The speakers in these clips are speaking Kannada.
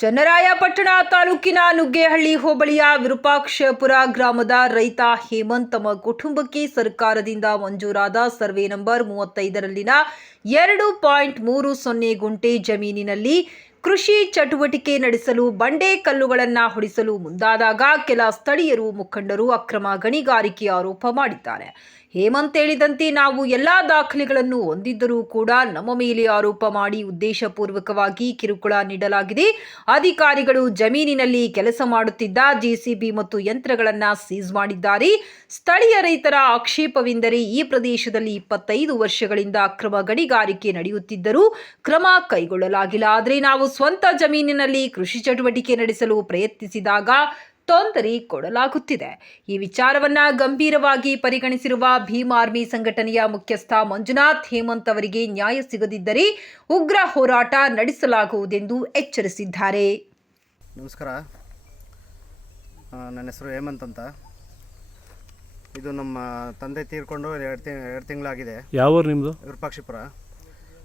ಚನ್ನರಾಯಪಟ್ಟಣ ತಾಲೂಕಿನ ನುಗ್ಗೇಹಳ್ಳಿ ಹೋಬಳಿಯ ವಿರೂಪಾಕ್ಷಪುರ ಗ್ರಾಮದ ರೈತ ಹೇಮಂತ್ ತಮ್ಮ ಕುಟುಂಬಕ್ಕೆ ಸರ್ಕಾರದಿಂದ ಮಂಜೂರಾದ ಸರ್ವೆ ನಂಬರ್ ಮೂವತ್ತೈದರಲ್ಲಿನ ಎರಡು ಪಾಯಿಂಟ್ ಮೂರು ಸೊನ್ನೆ ಗುಂಟೆ ಜಮೀನಿನಲ್ಲಿ ಕೃಷಿ ಚಟುವಟಿಕೆ ನಡೆಸಲು ಬಂಡೆ ಕಲ್ಲುಗಳನ್ನು ಹೊಡಿಸಲು ಮುಂದಾದಾಗ ಕೆಲ ಸ್ಥಳೀಯರು ಮುಖಂಡರು ಅಕ್ರಮ ಗಣಿಗಾರಿಕೆ ಆರೋಪ ಮಾಡಿದ್ದಾರೆ. ಹೇಮಂತ್ ಹೇಳಿದಂತೆ ನಾವು ಎಲ್ಲ ದಾಖಲೆಗಳನ್ನು ಹೊಂದಿದ್ದರೂ ಕೂಡ ನಮ್ಮ ಮೇಲೆ ಆರೋಪ ಮಾಡಿ ಉದ್ದೇಶಪೂರ್ವಕವಾಗಿ ಕಿರುಕುಳ ನೀಡಲಾಗಿದೆ. ಅಧಿಕಾರಿಗಳು ಜಮೀನಿನಲ್ಲಿ ಕೆಲಸ ಮಾಡುತ್ತಿದ್ದ ಜೆಸಿಬಿ ಮತ್ತು ಯಂತ್ರಗಳನ್ನು ಸೀಸ್ ಮಾಡಿದ್ದಾರೆ. ಸ್ಥಳೀಯ ರೈತರ ಆಕ್ಷೇಪವೆಂದರೆ ಈ ಪ್ರದೇಶದಲ್ಲಿ ಇಪ್ಪತ್ತೈದು ವರ್ಷಗಳಿಂದ ಅಕ್ರಮ ಗಣಿಗಾರಿಕೆ ನಡೆಯುತ್ತಿದ್ದರೂ ಕ್ರಮ ಕೈಗೊಳ್ಳಲಾಗಿಲ್ಲ. ಆದರೆ ನಾವು ಸ್ವಂತ ಜಮೀನಿನಲ್ಲಿ ಕೃಷಿ ಚಟುವಟಿಕೆ ನಡೆಸಲು ಪ್ರಯತ್ನಿಸಿದಾಗ ತೊಂದರೆ ಕೊಡಲಾಗುತ್ತಿದೆ. ಈ ವಿಚಾರವನ್ನ ಗಂಭೀರವಾಗಿ ಪರಿಗಣಿಸಿರುವ ಭೀಮ್ ಆರ್ಮಿ ಸಂಘಟನೆಯ ಮುಖ್ಯಸ್ಥ ಮಂಜುನಾಥ್ ಹೇಮಂತ್ ಅವರಿಗೆ ನ್ಯಾಯ ಸಿಗದಿದ್ದರೆ ಉಗ್ರ ಹೋರಾಟ ನಡೆಸಲಾಗುವುದೆಂದು ಎಚ್ಚರಿಸಿದ್ದಾರೆ. ನಮಸ್ಕಾರ. ನನ್ನ ಹೆಸರು ಹೇಮಂತ್ ಅಂತ. ಇದು ನಮ್ಮ ತಂದೆ ತೀರ್ಕೊಂಡು ಎರಡು ತಿಂಗ್ ಎರಡು ತಿಂಗಳಾಗಿದೆ. ಯಾವ ನಿಮ್ಮದು ವಿರೂಪಾಕ್ಷಿಪುರ.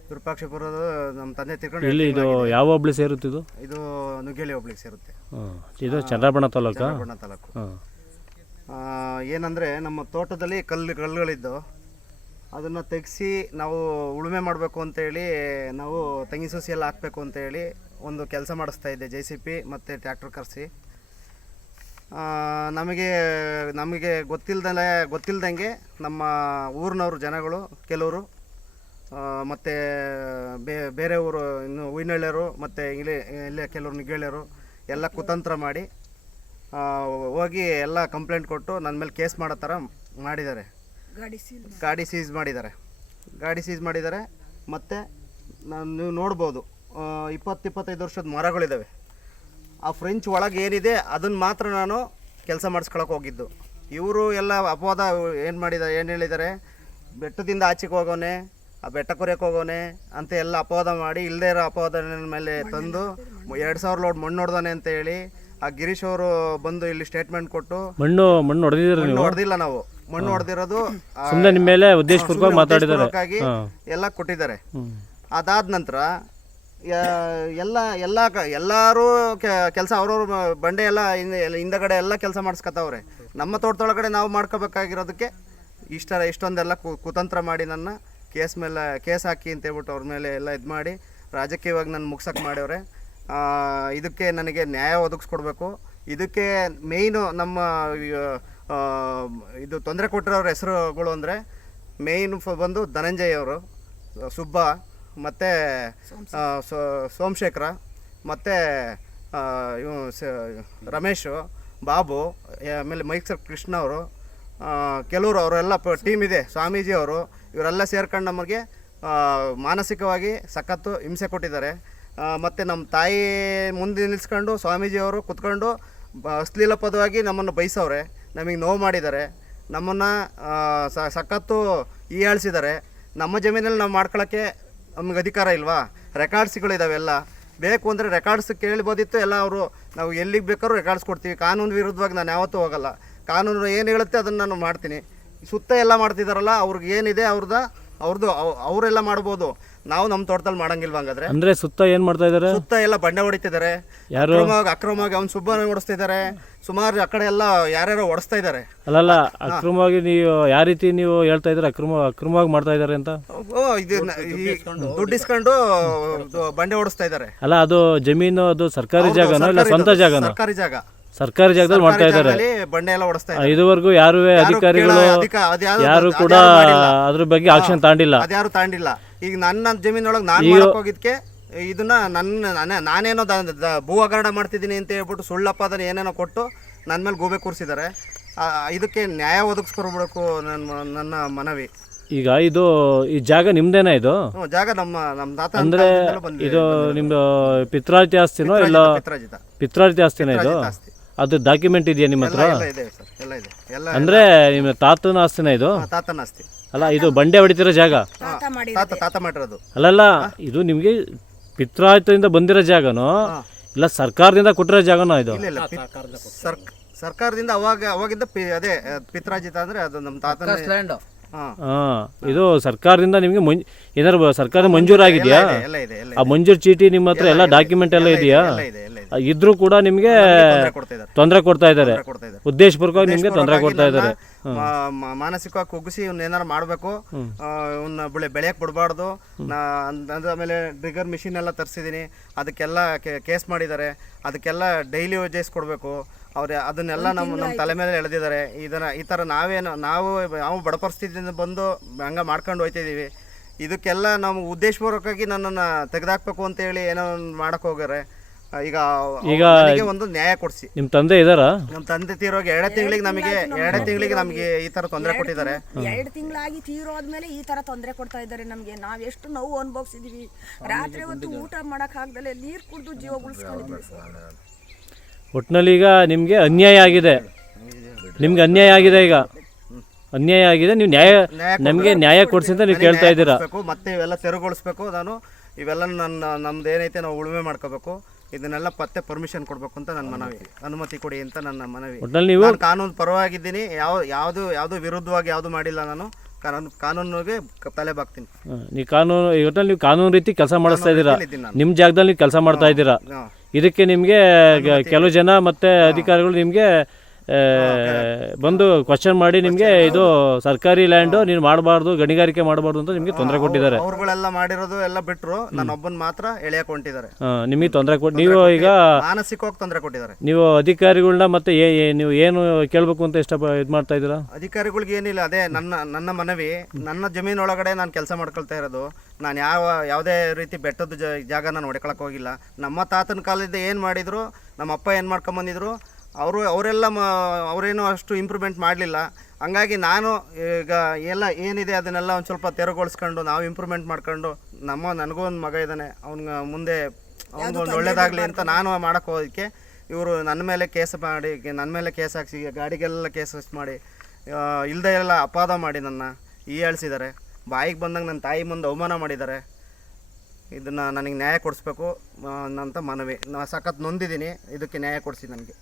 ವಿರೂಪಾಕ್ಷಿಪುರದ ನಮ್ಮ ತಂದೆ ತಿರ್ಕೊಂಡು ಇಲ್ಲಿ ಇದು ಯಾವ ಒಬ್ಳಿ ಸೇರುತ್ತೆ ಇದು? ಇದು ನುಗ್ಗೇಲಿ ಒಬ್ಳಿ ಸೇರುತ್ತೆ. ಇದು ಚಂದ್ರಬಣ್ಣ ತಾಲೂಕಾ? ಚನ್ನಪಟ್ಟಣ ತಾಲೂಕು. ಹಾಂ. ಆ, ಏನಂದರೆ ನಮ್ಮ ತೋಟದಲ್ಲಿ ಕಲ್ಲು ಕಲ್ಲುಗಳಿದ್ದು. ಅದನ್ನು ತೆಗೆಸಿ ನಾವು ಉಳುಮೆ ಮಾಡಬೇಕು ಅಂತೇಳಿ ನಾವು ತೆಂಗಿನ ಸಸಿ ಎಲ್ಲ ಹಾಕಬೇಕು ಅಂತೇಳಿ ಒಂದು ಕೆಲಸ ಮಾಡಿಸ್ತಾ ಇದ್ದೆ ಜೆ ಸಿ ಪಿ ಮತ್ತು ಟ್ಯಾಕ್ಟ್ರ್ ಕರೆಸಿ. ನಮಗೆ ನಮಗೆ ಗೊತ್ತಿಲ್ದಲೆ ಗೊತ್ತಿಲ್ದಂಗೆ ನಮ್ಮ ಊರಿನವರು ಜನಗಳು ಕೆಲವರು ಮತ್ತು ಬೇರೆ ಊರು ಇನ್ನು ಉಯ್ನಳ್ಳಿಯರು ಮತ್ತು ಇಲ್ಲಿ ಇಲ್ಲೇ ಕೆಲವರು ನಿಗಳ್ಯರು ಎಲ್ಲ ಕುತಂತ್ರ ಮಾಡಿ ಹೋಗಿ ಎಲ್ಲ ಕಂಪ್ಲೇಂಟ್ ಕೊಟ್ಟು ನನ್ನ ಮೇಲೆ ಕೇಸ್ ಮಾಡೋ ಥರ ಮಾಡಿದ್ದಾರೆ. ಗಾಡಿ ಸೀಸ್ ಮಾಡಿದ್ದಾರೆ. ಗಾಡಿ ಸೀಸ್ ಮಾಡಿದ್ದಾರೆ ಮತ್ತು ನಾನು ನೀವು ನೋಡ್ಬೋದು ಇಪ್ಪತ್ತು ಇಪ್ಪತ್ತೈದು ವರ್ಷದ ಮರಗಳಿದ್ದಾವೆ ಆ ಫ್ರೆಂಚ್ ಒಳಗೆ ಏನಿದೆ ಅದನ್ನು ಮಾತ್ರ ನಾನು ಕೆಲಸ ಮಾಡಿಸ್ಕೊಳಕ್ಕೆ ಹೋಗಿದ್ದು. ಇವರು ಎಲ್ಲ ಅಪವಾದ ಏನು ಮಾಡಿದ್ದಾರೆ ಏನು ಹೇಳಿದ್ದಾರೆ ಬೆಟ್ಟದಿಂದ ಆಚೆಗೆ ಹೋಗೋನೆ ಆ ಬೆಟ್ಟ ಕೊರೆಯಕ್ಕೆ ಹೋಗೋನೆ ಅಂತ ಎಲ್ಲ ಅಪವಾದ ಮಾಡಿ ಇಲ್ಲದೇ ಇರೋ ಅಪವಾದ ಮೇಲೆ ತಂದು ಎರಡು ಸಾವಿರ ಲೋಡ್ ಮಣ್ಣು ಹೊಡೆದಾನೆ ಅಂತ ಹೇಳಿ ಆ ಗಿರೀಶ್ ಅವರು ಬಂದು ಇಲ್ಲಿ ಸ್ಟೇಟ್ಮೆಂಟ್ ಕೊಟ್ಟು ಮಣ್ಣು ಮಣ್ಣು ಹೊಡೆದಿದ್ದೀರ ಮಣ್ಣು ನೀವು? ಹೊಡೆದಿಲ್ಲ ನಾವು. ಮಣ್ಣು ಹೊಡೆದಿರೋದು ಸುಮ್ಮನೆ ನಿಮ್ಮ ಮೇಲೆ ಉದ್ದೇಶಪೂರ್ವಕವಾಗಿ ಮಾತಾಡಿದ್ದಾರೆ. ಎಲ್ಲ ಕೊಟ್ಟಿದ್ದಾರೆ. ಅದಾದ ನಂತರ ಎಲ್ಲ ಎಲ್ಲ ಕ- ಎಲ್ಲರೂ ಕೆಲಸ ಅವ್ರವ್ರ ಬಂಡೆ ಎಲ್ಲ ಹಿಂದೆ ಎಲ್ಲ ಹಿಂದಗಡೆ ಎಲ್ಲ ಕೆಲಸ ಮಾಡಿಸ್ಕೊತಾವ್ರೆ ನಮ್ಮ ತೋಟದೊಳಗಡೆ ನಾವು ಮಾಡ್ಕೋಬೇಕಾಗಿರೋದಕ್ಕೆ ಇಷ್ಟ ಇಷ್ಟೊಂದೆಲ್ಲ ಕು ಕುತಂತ್ರ ಮಾಡಿ ನನ್ನ ಕೇಸ್ ಮೇಲೆ, ಕೇಸ್ ಹಾಕಿ ಅಂತ ಹೇಳ್ಬಿಟ್ಟು ಅವ್ರ ಮೇಲೆ ಎಲ್ಲ ಇದು ಮಾಡಿ ರಾಜಕೀಯವಾಗಿ ನಾನು ಮುಗ್ಸಕ್ಕೆ ಮಾಡ್ಯವ್ರೆ. ಇದಕ್ಕೆ ನನಗೆ ನ್ಯಾಯ ಒದಗಿಸ್ಕೊಡ್ಬೇಕು. ಇದಕ್ಕೆ ಮೇಯ್ನು ನಮ್ಮ ಇದು ತೊಂದರೆ ಕೊಟ್ಟಿರೋರ ಹೆಸರುಗಳು ಅಂದರೆ ಮೇಯ್ನ್ ಬಂದು ಧನಂಜಯ್ ಅವರು, ಸುಬ್ಬ, ಮತ್ತು ಸೋಮಶೇಖರ, ಮತ್ತು ರಮೇಶು, ಬಾಬು, ಆಮೇಲೆ ಮೈಕ್ಸರ್ ಕೃಷ್ಣ ಅವರು ಕೆಲವರು ಅವರೆಲ್ಲ ಟೀಮ್ ಇದೆ ಸ್ವಾಮೀಜಿ ಅವರು ಇವರೆಲ್ಲ ಸೇರ್ಕೊಂಡು ನಮಗೆ ಮಾನಸಿಕವಾಗಿ ಸಖತ್ತು ಹಿಂಸೆ ಕೊಟ್ಟಿದ್ದಾರೆ. ಮತ್ತು ನಮ್ಮ ತಾಯಿ ಮುಂದೆ ನಿಲ್ಲಿಸ್ಕೊಂಡು ಸ್ವಾಮೀಜಿಯವರು ಕುತ್ಕೊಂಡು ಅಶ್ಲೀಲ ಪದವಾಗಿ ನಮ್ಮನ್ನು ಬಯಸವ್ರೆ ನಮಗೆ ನೋವು ಮಾಡಿದ್ದಾರೆ. ನಮ್ಮನ್ನು ಸಖತ್ತು ಈಯಾಳಿಸಿದ್ದಾರೆ ನಮ್ಮ ಜಮೀನಲ್ಲಿ ನಾವು ಮಾಡ್ಕೊಳ್ಳೋಕ್ಕೆ ನಮಗೆ ಅಧಿಕಾರ ಇಲ್ವಾ? ರೆಕಾರ್ಡ್ಸ್ಗಳಿದಾವೆಲ್ಲ ಬೇಕು ಅಂದರೆ ರೆಕಾರ್ಡ್ಸ್ ಕೇಳ್ಬೋದಿತ್ತು, ಎಲ್ಲ ಅವರು ನಾವು ಎಲ್ಲಿಗೆ ಬೇಕಾದ್ರೂ ರೆಕಾರ್ಡ್ಸ್ ಕೊಡ್ತೀವಿ. ಕಾನೂನು ವಿರುದ್ಧವಾಗಿ ನಾನು ಯಾವತ್ತೂ ಹೋಗಲ್ಲ. ಕಾನೂನು ಏನು ಹೇಳುತ್ತೆ ಅದನ್ನು ನಾನು ಮಾಡ್ತೀನಿ. ಸುತ್ತ ಎಲ್ಲ ಮಾಡ್ತಿದ್ದಾರಲ್ಲ ಅವ್ರಿಗೆ ಏನಿದೆ ಅವ್ರದ್ದು ಅವ್ರದ್ದು ಅವ್- ಅವರೆಲ್ಲ ಮಾಡ್ಬೋದು. ನಾವು ನಮ್ಮ ತೋಟದಲ್ಲಿ ಮಾಡಂಗಿಲ್ವ ಹಂಗಾದ್ರೆ? ಅಂದ್ರೆ ಸುತ್ತ ಏನು ಮಾಡ್ತಾ ಇದ್ದಾರೆ ಸುತ್ತ ಎಲ್ಲ ಬಂಡೆ ಹೊಡಿತಿದ್ದಾರೆ ಯಾರು? ಅಕ್ರಮವಾಗಿ ಅಕ್ರಮವಾಗಿ ಅವ್ನು ಸುಬ್ಬನ ಓಡಿಸ್ತಿದ್ದಾರೆ ಸುಮಾರು ಆ ಕಡೆ ಎಲ್ಲ ಯಾರ್ಯಾರೋ ಓಡಿಸ್ತಾ ಇದ್ದಾರೆ ಅಲ್ಲಲ್ಲ ಅಕ್ರಮವಾಗಿ ನೀವು ಯಾವ ರೀತಿ ನೀವು ಹೇಳ್ತಾ ಇದ್ದಾರೆ? ಅಕ್ರಮ ಅಕ್ರಮವಾಗಿ ಮಾಡ್ತಾ ಇದ್ದಾರೆ ಅಂತ? ದುಡ್ಡು ಇಸ್ಕೊಂಡು ಬಂಡೆ ಓಡಿಸ್ತಾ ಇದ್ದಾರೆ ಅಲ್ಲ ಅದು ಜಮೀನು ಅದು ಸರ್ಕಾರಿ ಜಾಗ ಜಾಗನೋ ಇಲ್ಲ ಸ್ವಂತ ಜಾಗನೋ? ಸರ್ಕಾರಿ ಜಾಗ. ಸರ್ಕಾರಿ ಜಾಗದಲ್ಲಿ ಮಾಡ್ತಾ ಇದ್ದಾರೆ. ಬಂಡೆ ಎಲ್ಲ ಓಡಿಸ್ತಾ ಇದ್ದಾರೆ. ಇದುವರೆಗೂ ಯಾರು ಅಧಿಕಾರಿಗಳು ಕೇಳೋ ಅಧಿಕ- ಅದ್ಯಾವ್ದು- ಯಾರು ಅದ್ಯಾವ್ದು ಕೂಡ ಮಾಡಿಲ್ಲ. ಅದ್ರ ಬಗ್ಗೆ ಆಕ್ಷನ್ ತಾಂಡಿಲ್ಲ. ಅದ್ಯಾರು ತಾಂಡಿಲ್ಲ. ಈಗ ನನ್ನ ಜಮೀನೊಳಗೆ ನಾನು ಮಾಡಕ್ ಹೋಗಿದ್ಕೆ ಇದನ್ನ ನನ್ನ ನಾನೇ- ನಾನೇನೋ ದ- ದ- ಭೂ ಹಗರಣ ಮಾಡ್ತಿದ್ದೀನಿ ಅಂತ ಹೇಳ್ಬಿಟ್ಟು ಸುಳ್ಳಪ್ಪ ಅದನ್ನ ಏನೇನೋ ಕೊಟ್ಟು ನನ್ನ ಮೇಲೆ ಗೂಬೆ ಕೂರಿಸಿದ್ದಾರೆ. ಇದಕ್ಕೆ ನ್ಯಾಯ ಒದಗಿಸ್ಕೊಡ್ಬೇಕು ನನ್ನ ನನ್ನ ಮನವಿ. ಈಗ ಇದು ಈ ಜಾಗ ನಿಮ್ದೇನ ಇದು? ಜಾಗ ನಮ್ಮ ನಮ್ಮ ತಾತ ಅಂದ್ರೆ ಇದು ನಿಮ್ದು ಪಿತ್ರಾರ್ತಿ ಆಸ್ತಿನೋ ಇಲ್ಲ ಪಿತ್ರಾಜಿತ ಪಿತ್ರಾರ್ತಿ ಆಸ್ತಿನ ಇದು? ಆಸ್ತಿ. ಅದು ಡಾಕ್ಯುಮೆಂಟ್ ಇದೆಯಾ ನಿಮ್ಮ ಹತ್ರ? ಎಲ್ಲ ಇದೆ ಸರ್ ಎಲ್ಲ ಇದೆ. ಎಲ್ಲ ಅಂದ್ರೆ ನಿಮ್ಮ ತಾತನ ಆಸ್ತಿನ ಇದು? ಹಾ, ತಾತನ ಆಸ್ತಿ. ಅಲ್ಲ ಇದು ಬಂಡೆ ಹೊಡಿತಿರೋ ಜಾಗ? ತಾತ ತಾತ ಮಾಡಿರೋದು. ಅಲ್ಲಲ್ಲ ಇದು ನಿಮ್ಗೆ ಪಿತ್ರಾಯತದಿಂದ ಬಂದಿರೋ ಜಾಗನೋ? ಇಲ್ಲ ಸರ್ಕಾರದಿಂದ ಕೊಟ್ಟಿರೋ ಜಾಗನೋ ಇದು? ಇಲ್ಲ ಇಲ್ಲ ಪಿ- ಸರ್ಕ್- ಸರ್ಕಾರದಿಂದ ಅವಾಗ ಅವಾಗಿಂದ ಪಿ- ಅದೇ ಪಿತ್ರಾಜಿತ ಅಂದ್ರೆ ಅದು ನಮ್ಮ ತಾತನ ಹಾಂ ಇದು ಸರ್ಕಾರದಿಂದ ನಿಮಗೆ ಏನಾರು ಬ- ಸರ್ಕಾರ ಮಂಜೂರಾಗಿದೆಯಾ? ಆ ಮಂಜೂರು ಚೀಟಿ ನಿಮ್ಮ ಹತ್ರ ಎಲ್ಲ ಡಾಕ್ಯುಮೆಂಟ್ ಎಲ್ಲ ಇದೆಯಾ? ಇದ್ರೂ ಕೂಡ ನಿಮಗೆ ತೊಂದರೆ ಕೊಡ್ತಾ ಇದ್ದಾರೆ. ಉದ್ದೇಶಪೂರ್ವಕವಾಗಿ ನಿಮಗೆ ತೊಂದರೆ ಕೊಡ್ತಾ ಇದ್ದಾರೆ. ಮಾನಸಿಕವಾಗಿ ಕುಗ್ಗಿಸಿ ಇವ್ನ ಏನಾರು ಮಾಡಬೇಕು ಇವ್ನ ಬೆಳೆ ಬೆಳೆಯಕ್ಕೆ ಬಿಡಬಾರ್ದು. ನಾ ಆಮೇಲೆ ಡ್ರಿಗರ್ ಮಿಷಿನ್ ಎಲ್ಲ ತರಿಸಿದ್ದೀನಿ ಅದಕ್ಕೆಲ್ಲ ಕೇಸ್ ಮಾಡಿದ್ದಾರೆ. ಅದಕ್ಕೆಲ್ಲ ಡೈಲಿ ವೇಜಸ್ ಕೊಡಬೇಕು. ಅವ್ರು ಅದನ್ನೆಲ್ಲ ನಮ್ಮ ನಮ್ಮ ತಲೆ ಮೇಲೆ ಎಳೆದಿದ್ದಾರೆ. ಇದನ್ನ ಈ ಥರ ನಾವೇನು ನಾವು ನಾವು ಬಡ ಪರಿಸ್ಥಿತಿಯಿಂದ ಬಂದು ಹಂಗೆ ಮಾಡ್ಕೊಂಡು ಹೋಯ್ತಿದ್ದೀವಿ ಇದಕ್ಕೆಲ್ಲ ನಾವು ಉದ್ದೇಶಪೂರ್ವಕವಾಗಿ ನನ್ನನ್ನು ತೆಗೆದಾಕ್ಬೇಕು ಅಂತೇಳಿ ಏನೋ ಒಂದು ಮಾಡಕ್ಕೆ ಹೋಗ್ಯಾರೆ. ಈಗ ಈಗ ನನಗೆ ಒಂದು ನ್ಯಾಯ ಕೊಡಿಸಿ. ನಿಮ್ಮ ತಂದೆ ಇದಾರ? ನಮ್ಮ ತಂದೆ ತೀರೋಗಿ ಎರಡೇ ತಿಂಗಳಿಗೆ ನಮಗೆ ಎರಡೇ ತಿಂಗಳಿಗೆ ನಮಗೆ ಈ ತರ ತೊಂದರೆ ಕೊಟ್ಟಿದ್ದಾರೆ. ಎರಡು ತಿಂಗಳಾಗಿ ತೀರೋದ್ಮೇಲೆ ಈ ತರ ತೊಂದರೆ ಕೊಡ್ತಾ ಇದ್ದಾರೆ ನಮಗೆ. ನಾವ್ ಎಷ್ಟು ನೋವು ಅನುಭವಿಸಿದ್ದೀವಿ ರಾತ್ರಿ ಹೊತ್ತು ಊಟ ಮಾಡಕ್ ಆಗ್ದಲೆ ನೀರ್ ಕುಡಿದು ಜೀವ ಉಳಿಸ್ಕೊಂಡಿದೀವಿ. ಸರ್ ಒಟ್ಟಿನಲ್ಲಿ ಈಗ ನಿಮಗೆ ಅನ್ಯಾಯ ಆಗಿದೆ. ನಿಮ್ಗೆ ಅನ್ಯಾಯ ಆಗಿದೆ ಈಗ. ಅನ್ಯಾಯ ಆಗಿದೆ. ನೀವು ನ್ಯಾಯ ನಮಗೆ ನ್ಯಾಯ ಕೊಡಿಸಿ ಅಂತ ನೀವು ಕೇಳ್ತಾ ಇದ್ದೀರಾ? ಮತ್ತೆ ಇವೆಲ್ಲ ತೆರವುಗೊಳಿಸ್ಬೇಕು. ನಾನು ಇವೆಲ್ಲ ನನ್ನ ನಮ್ದು ಏನೈತೆ ನಾವು ಉಳುಮೆ ಮಾಡ್ಕೋಬೇಕು. ಇದನ್ನೆಲ್ಲ ಪತ್ತೆ ಪರ್ಮಿಷನ್ ಕೊಡಬೇಕು ಅಂತ ನನ್ನ ಮನವಿ. ಅನುಮತಿ ಕೊಡಿ ಅಂತ ನನ್ನ ಮನವಿ. ಒಟ್ನಲ್ಲಿ ನೀವು ನಾನು ಕಾನೂನು ಪರವಾಗಿದ್ದೀನಿ. ಯಾವ ಯಾವುದು ಯಾವುದು ವಿರುದ್ಧವಾಗಿ ಯಾವುದು ಮಾಡಿಲ್ಲ ನಾನು. ಕಾನೂನು ಕಾನೂನಿಗೆ ತಲೆ ಬಾಗ್ತೀನಿ ನೀವು ಕಾನೂನು ಒಟ್ಟಿನಲ್ಲಿ ನೀವು ಕಾನೂನು ರೀತಿ ಕೆಲಸ ಮಾಡಿಸ್ತಾ ಇದ್ದೀರಾ? ನಿಮ್ಮ ಜಾಗದಲ್ಲಿ ನೀವು ಕೆಲಸ ಮಾಡ್ತಾ ಇದ್ದೀರಾ. ಇದಕ್ಕೆ ನಿಮಗೆ ಕೆಲವು ಜನ ಮತ್ತೆ ಅಧಿಕಾರಿಗಳು ನಿಮಗೆ ಬಂದು ಕ್ವಶನ್ ಮಾಡಿ ನಿಮಗೆ ಇದು ಸರ್ಕಾರಿ ಲ್ಯಾಂಡು ನೀನು ಮಾಡಬಾರ್ದು ಗಣಿಗಾರಿಕೆ ಮಾಡಬಾರ್ದು ಅಂತ ನಿಮಗೆ ತೊಂದರೆ ಕೊಟ್ಟಿದ್ದಾರೆ. ಅವ್ರುಗಳೆಲ್ಲ ಮಾಡಿರೋದು ಎಲ್ಲ ಬಿಟ್ಟರು ನನ್ನೊಬ್ಬನ್ ಮಾತ್ರ ಎಳೆಯಕ್ ಹೊಂಟಿದ್ದಾರೆ. ನಿಮಗೆ ತೊಂದರೆ ಕೊಟ್ಟು ನೀವು ಈಗ ಮಾನಸಿಕವಾಗಿ ತೊಂದರೆ ಕೊಟ್ಟಿದ್ದಾರೆ. ನೀವು ಅಧಿಕಾರಿಗಳನ್ನ ಮತ್ತೆ ಏ- ಏ- ನೀವು ಏನು ಕೇಳಬೇಕು ಅಂತ ಇಷ್ಟ ಇದು ಮಾಡ್ತಾ ಇದ್ದೀರಾ? ಅಧಿಕಾರಿಗಳಿಗೆ ಏನಿಲ್ಲ ಅದೇ ನನ್ನ ನನ್ನ ಮನವಿ ನನ್ನ ಜಮೀನೊಳಗಡೆ ನಾನು ಕೆಲಸ ಮಾಡ್ಕೊಳ್ತಾ ಇರೋದು ನಾನು ಯಾವ ಯಾವುದೇ ರೀತಿ ಬೆಟ್ಟದ ಜ ಜಾಗ ನಾನು ಹೊಡ್ಕೊಳಕ್ ಹೋಗಿಲ್ಲ. ನಮ್ಮ ತಾತನ ಕಾಲದಿಂದ ಏನು ಮಾಡಿದ್ರು ನಮ್ಮ ಅಪ್ಪ ಏನು ಮಾಡ್ಕೊಂಬಂದಿದ್ರು ಅವರು ಅವರೆಲ್ಲ ಮ ಅವರೇನು ಅಷ್ಟು ಇಂಪ್ರೂವ್ಮೆಂಟ್ ಮಾಡಲಿಲ್ಲ. ಹಂಗಾಗಿ ನಾನು ಈಗ ಎಲ್ಲ ಏನಿದೆ ಅದನ್ನೆಲ್ಲ ಒಂದು ಸ್ವಲ್ಪ ತೆರವುಗೊಳಿಸ್ಕೊಂಡು ನಾವು ಇಂಪ್ರೂವ್ಮೆಂಟ್ ಮಾಡ್ಕೊಂಡು ನಮ್ಮ ನನಗೂ ಒಂದು ಮಗ ಇದ್ದಾನೆ ಅವ್ನಿಗೆ ಮುಂದೆ ಅವ್ನಿಗೆ ಒಂದು ಒಳ್ಳೇದಾಗಲಿ ಅಂತ ನಾನು ಮಾಡೋಕ್ಕೆ ಹೋಗೋದಕ್ಕೆ ಇವರು ನನ್ನ ಮೇಲೆ ಕೇಸ್ ಮಾಡಿ ನನ್ನ ಮೇಲೆ ಕೇಸ್ ಹಾಕಿಸಿ ಗಾಡಿಗೆಲ್ಲ ಕೇಸ್ ಮಾಡಿ ಇಲ್ಲದೆ ಎಲ್ಲ ಅಪಾದ ಮಾಡಿ ನನ್ನ ಹೀಯಾಳಿಸಿದ್ದಾರೆ ಬಾಯಿಗೆ ಬಂದಂಗೆ ನನ್ನ ತಾಯಿ ಮುಂದೆ ಅವಮಾನ ಮಾಡಿದ್ದಾರೆ ಇದನ್ನು ನನಗೆ ನ್ಯಾಯ ಕೊಡಿಸ್ಬೇಕು ಅಂತ ಮನವಿ. ನಾನು ಸಖತ್ ನೊಂದಿದ್ದೀನಿ ಇದಕ್ಕೆ ನ್ಯಾಯ ಕೊಡಿಸಿ ನನಗೆ.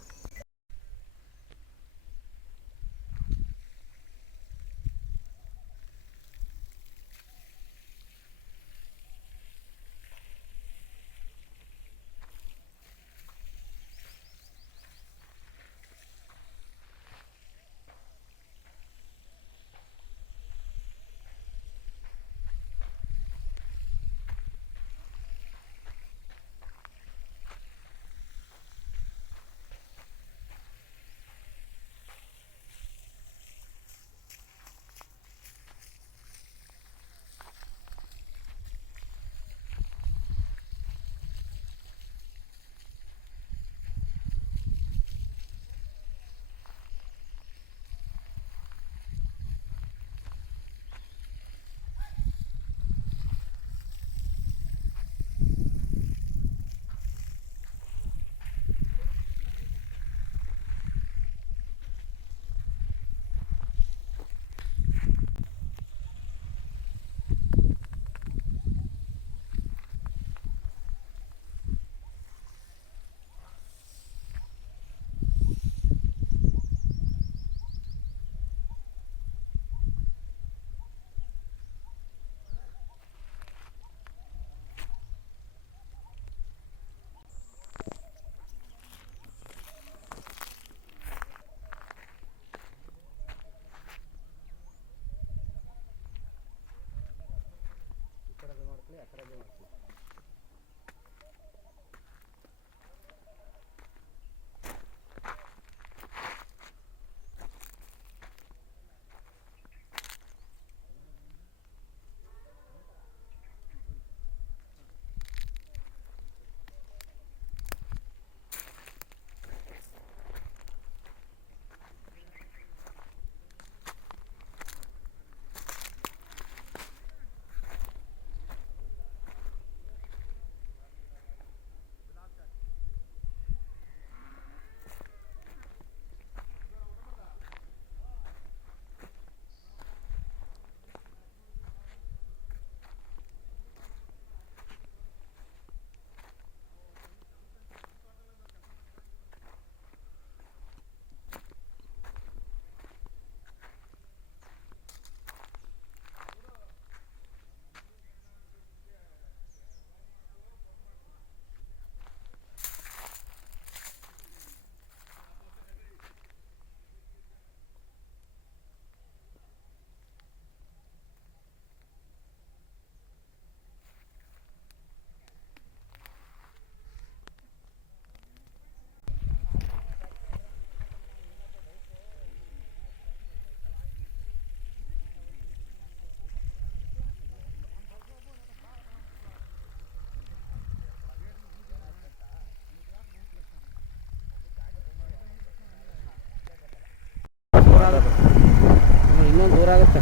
ಇನ್ನೊಂದು ದೂರ ಆಗುತ್ತೆ.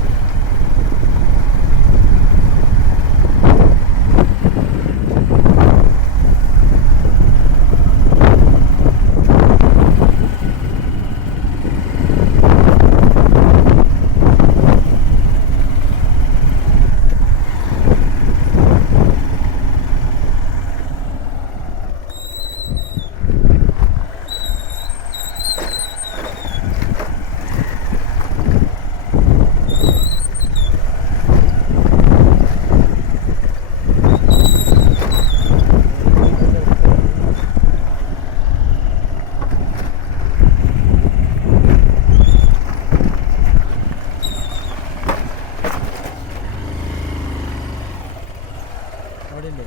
അവിടെ ഉണ്ട്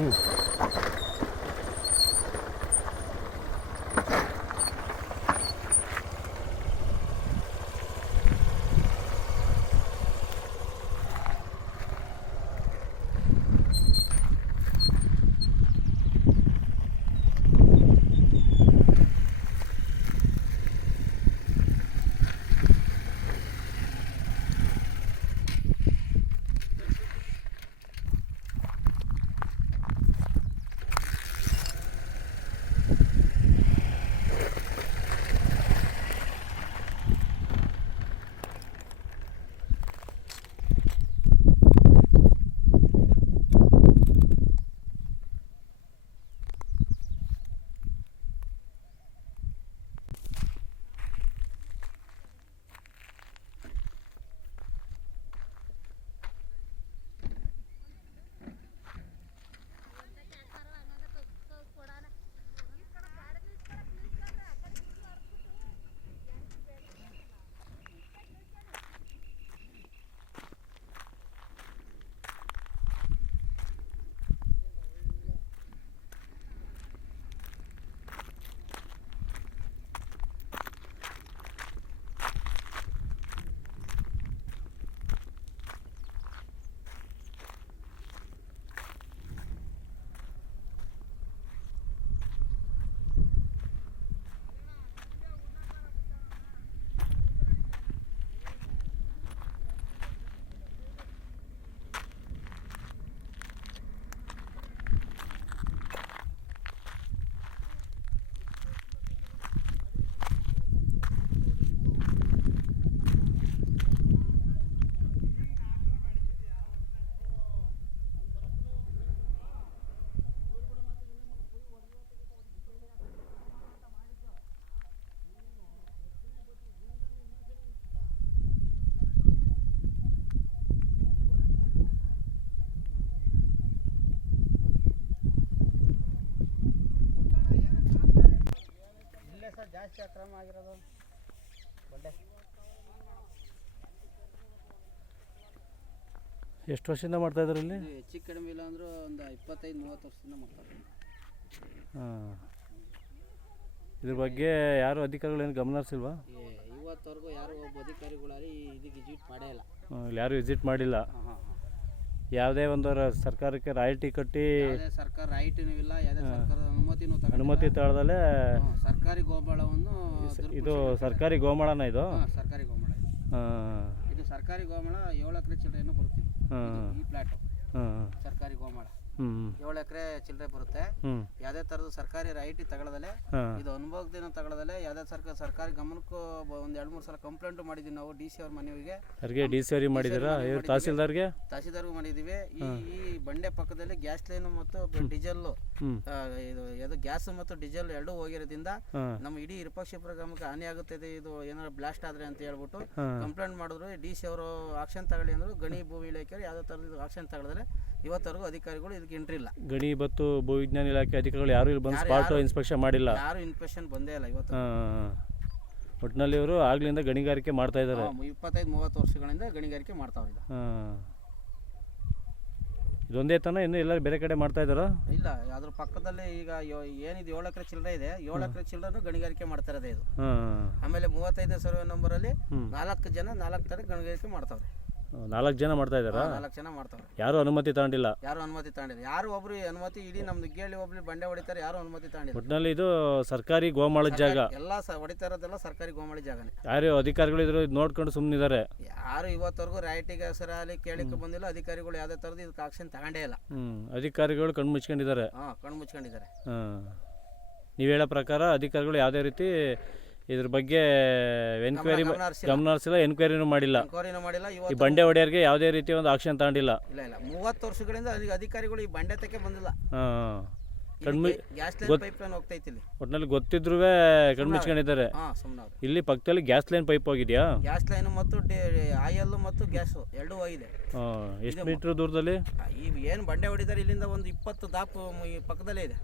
Hum. ಜಾಸ್ತಿ ಅಕ್ರಮ ಆಗಿರೋದು. ಬಂಡೆ. ಎಷ್ಟು ವರ್ಷದಿಂದ ಮಾಡ್ತಾ ಇದ್ದಾರೆ ಇಲ್ಲಿ? ಹೆಚ್ಚು ಕಡಿಮೆ ಇಲ್ಲ ಅಂದ್ರೆ ಒಂದು ಇಪ್ಪತ್ತೈದು ಮೂವತ್ತು ವರ್ಷದಿಂದ ಮಾಡ್ತಾರೆ ಹಾಂ. ಇದ್ರ ಬಗ್ಗೆ ಯಾರು ಅಧಿಕಾರಿಗಳೇನು ಗಮನ ಹರಿಸಿಲ್ವಾ? ಇವತ್ತವರೆಗೂ ಯಾರು ಒಬ್ಬ ಅಧಿಕಾರಿಗಳಾರಿ ಇದಕ್ಕೆ ವಿಸಿಟ್ ಮಾಡೇ ಇಲ್ಲ. ಇಲ್ಲಿ ಯಾರು ವಿಸಿಟ್ ಮಾಡಿಲ್ಲ. ಹಾಂ. ಯಾವುದೇ ಒಂದು ರ- ಸರ್ಕಾರಕ್ಕೆ ರಾಯಲ್ಟಿ ಕಟ್ಟಿ ಯಾವುದೇ ಸರ್ಕಾರ ರೈಟೂ ಇಲ್ಲ ಯಾವುದೇ ಸರ್ಕಾರದ ಅನುಮತಿನೂ ತಗೊಂಡಿಲ್ಲ. ಅನುಮತಿ ತಗೊಳ್ದಲ್ಲೇ ಹ್ಮ್, ಸರ್ಕಾರಿ ಗೋಮಾಳವನ್ನು ಇದು ಸರ್ಕಾರಿ ಗೋಮಾಳನ ಇದು? ಹಾಂ ಸರ್ಕಾರಿ ಗೋಮಾಳ ಇದು. ಹಾಂ. ಇದು ಇದು ಸರ್ಕಾರಿ ಗೋಮಾಳ ಏಳು ಎಕರೆ ಚಿಲ್ಲರೆನೂ ಬರುತ್ತೆ ಇದು. ಹಾಂ ಈ ಪ್ಲಾಟ್. ಹಾಂ. ಸರ್ಕಾರಿ ಗೋಮಾಳ. ಏಳು ಎಕರೆ ಚಿಲ್ಲರೆ ಬರುತ್ತೆ. ಯಾವ್ದೇ ತರದ ಸರ್ಕಾರಿ ರೈಟಿ ತಗೊಳ್ಳದಲೆ ಇದು ಅನುಭವದಿಂದ ತಗೊಳ್ಳದಲೆ ಯಾವ್ದೇ ಸರ್ಕಾರ ಸರ್ಕಾರಿ ಗಮನಕ್ಕೂ ಒಂದ್ ಎರಡು ಮೂರು ಸಲ ಕಂಪ್ಲೇಂಟ್ ಮಾಡಿದೀವಿ ನಾವು ಡಿ ಸಿ ಅವ್ರ ಮನೆಯವರಿಗೆ. ಡಿ ಸಿ ಅವ್ರಿಗೆ ಮಾಡಿದ್ದೀರಾ ಇವ್ರು ತಹಸೀಲ್ದಾರ್ಗೆ? ತಹಸೀಲ್ದಾರ್ಗೂ ಮಾಡಿದ್ದೀವಿ ಈ ಈ ಬಂಡೆ ಪಕ್ಕದಲ್ಲಿ ಗ್ಯಾಸ್ ಲೈನ್ ಮತ್ತು ಡೀಸೆಲ್ ಇದು ಅದು ಗ್ಯಾಸ್ ಮತ್ತು ಡೀಸೆಲ್ ಎರಡೂ ಹೋಗಿರೋದ್ರಿಂದ ನಮ್ಮ ಇಡೀ ಇರುಪಾಕ್ಷಿಪುರ ಗ್ರಾಮಕ್ಕೆ ಹಾನಿ ಆಗುತ್ತದೆ ಇದು ಏನಾದ್ರು ಬ್ಲಾಸ್ಟ್ ಆದ್ರೆ ಅಂತ ಹೇಳ್ಬಿಟ್ಟು ಕಂಪ್ಲೇಂಟ್ ಮಾಡಿದ್ರು. ಡಿ ಸಿ ಅವರು ಆಕ್ಷನ್ ತಗೊಳ್ಳಿ ಅಂದ್ರು ಗಣಿ ಭೂಮಿ ಇಲಾಖೆಯವರು ಯಾವುದೇ ತರದ ಆಕ್ಷನ್ ತಗೊಳಿದ್ರೆ ಇವತ್ತರೆಗೂ ಅಧಿಕಾರಿಗಳು ಇದಕ್ಕೆ ಎಂಟ್ರಿ ಇಲ್ಲ. ಗಣಿ ಮತ್ತು ಭೂವಿಜ್ಞಾನ ಇಲಾಖೆ ಅಧಿಕಾರಿಗಳು ಯಾರು ಇಲ್ಲಿ ಬಂದು ಸ್ಪಾಟ್ ಸ್ಪಾಟು ಯಾರು- ಇನ್ಸ್ಪೆಕ್ಷನ್ ಮಾಡಿಲ್ಲ. ಯಾರು ಇನ್ಸ್ಪೆಕ್ಷನ್ ಬಂದೇ ಇಲ್ಲ ಇವತ್ತು. ಒಟ್ನಲ್ಲಿ ಒಟ್ಟಿನಲ್ಲಿ ಇವರು ಆಗ್ಲಿಂದ ಗಣಿಗಾರಿಕೆ ಮಾಡ್ತಾ ಇದ್ದಾರೆ. ಹಾ, ಇಪ್ಪತ್ತೈದು ಮೂವತ್ತು ವರ್ಷಗಳಿಂದ ಗಣಿಗಾರಿಕೆ ಮಾಡ್ತಾವ್ರೆ ಇದು ಇದೊಂದೇ ತಾನ ಇನ್ನು ಎಲ್ಲರೂ ಬೇರೆ ಕಡೆ ಮಾಡ್ತಾ ಇದ್ದಾರಾ? ಇಲ್ಲ ಅದ್ರ ಪಕ್ಕದಲ್ಲಿ ಈಗ ಯೋ- ಏನಿದೆ ಏಳು ಎಕರೆ ಚಿಲ್ಲರೆ ಇದೆ. ಏಳು ಎಕರೆ ಚಿಲ್ಲರೆ ಗಣಿಗಾರಿಕೆ ಮಾಡ್ತಾ ಇರೋದೇ ಇದು. ಹಾಂ ಆಮೇಲೆ ಮೂವತ್ತೈದು ಸರ್ವೆ ನಂಬರಲ್ಲಿ ಹ್ಮ್. ನಾಲ್ಕು ಜನ ನಾಲ್ಕು ತರ ಗಣಿಗಾರಿಕೆ ಮಾಡ್ತಾವ್ರೆ. ನಾಲ್ಕು ಜನ ಮಾಡ್ತಾ ಇದ್ದಾರಾ? ನಾಲ್ಕು ಜನ ಮಾಡ್ತಾರೆ. ಯಾರು ಅನುಮತಿ ತಗೊಂಡಿಲ್ಲ. ಯಾರು ಅನುಮತಿ ತಗೊಂಡಿಲ್ಲ. ಯಾರು ಒಬ್ರು ಅನುಮತಿ ಇಡೀ ನಮ್ದು ಗೇಳಿ ಒಬ್ರು ಬಂಡೆ ಹೊಡಿತಾರೆ ಯಾರು ಅನುಮತಿ ತಗೊಂಡಿಲ್ಲ. ಒಟ್ಟಿನಲ್ಲಿ ಇದು ಸರ್ಕಾರಿ ಗೋಮಾಳದ ಜಾಗ. ಎಲ್ಲ ಸ ಹೊಡಿತಾ ಇರೋದೆಲ್ಲ ಸರ್ಕಾರಿ ಗೋಮಾಳಿ ಜಾಗನೇ. ಯಾರು ಅಧಿಕಾರಿಗಳು ಇದ್ರು ಇದು ನೋಡ್ಕೊಂಡು ಸುಮ್ಮನಿದ್ದಾರೆ ಯಾರು ಇವತ್ತವರೆಗೂ ರೈಟಿಗೆ ಹೆಸರಲ್ಲಿ ಕೇಳಿಕ್ಕೆ ಬಂದಿಲ್ಲ. ಅಧಿಕಾರಿಗಳು ಯಾವುದೇ ಥರದ್ದು ಇದಕ್ಕೆ ಆಕ್ಷನ್ ತಗೊಂಡೇ ಇಲ್ಲ. ಅಧಿಕಾರಿಗಳು ಕಣ್ಣು ಮುಚ್ಕೊಂಡಿದ್ದಾರೆ. ಹಾಂ ಕಣ್ಣು ಮುಚ್ಕೊಂಡಿದ್ದಾರೆ. ಹಾಂ. ನೀವು ಹೇಳೋ ಪ್ರಕಾರ ಅಧಿಕಾರಿಗಳು ಯಾವುದೇ ರೀತಿ ಇದ್ರ ಬಗ್ಗೆ ಎನ್ಕ್ವೈರಿ ಗಮನ ಹರಿಸಿಲ್ಲ. ಎನ್ಕ್ವೈರಿನೂ ಮಾಡಿಲ್ಲ. ಎನ್ಕ್ವೈರಿನೂ ಮಾಡಿಲ್ಲ. ಈ ಇವತ್ತು ಬಂಡೆ ಒಡೆಯರ್ಗೆ ಯಾವುದೇ ರೀತಿ ಒಂದು ಆಕ್ಷನ್ ತಗೊಂಡಿಲ್ಲ. ಇಲ್ಲ ಇಲ್ಲ. ಮೂವತ್ತು ವರ್ಷಗಳಿಂದ ಅಲ್ಲಿ ಅಧಿಕಾರಿಗಳು ಈ ಬಂಡೆ ತಕ್ಕೆ ಬಂದಿಲ್ಲ. ಹಾಂ ಕಣ್ಮು ಗ್ಯಾಸ್ ಲೈನ್ ಪೈಪ್ ಲೈನ್ ಹೋಗ್ತೈತಿ ಇಲ್ಲಿ. ಒಟ್ಟಿನಲ್ಲಿ ಗೊತ್ತಿದ್ರೂ ಕಣ್ಣು ಹಾ ಸುಮ್ಮನೆ ಇಲ್ಲಿ ಪಕ್ಕದಲ್ಲಿ ಗ್ಯಾಸ್ ಲೈನ್ ಪೈಪ್ ಹೋಗಿದ್ಯಾ? ಗ್ಯಾಸ್ ಲೈನ್ ಮತ್ತು ಆಯಲ್ ಮತ್ತು ಗ್ಯಾಸ್ ಎರಡು ಹೋಗಿದೆ. ಎಷ್ಟು ಮೀಟ್ರ್ ದೂರದಲ್ಲಿ? ಈ ಏನು ಬಂಡೆ ಹೊಡಿದಾರೆ ಇಲ್ಲಿಂದ ಒಂದು ಇಪ್ಪತ್ತು ದಾಪು ಈ ಪಕ್ಕದಲ್ಲೇ ಇದೆ.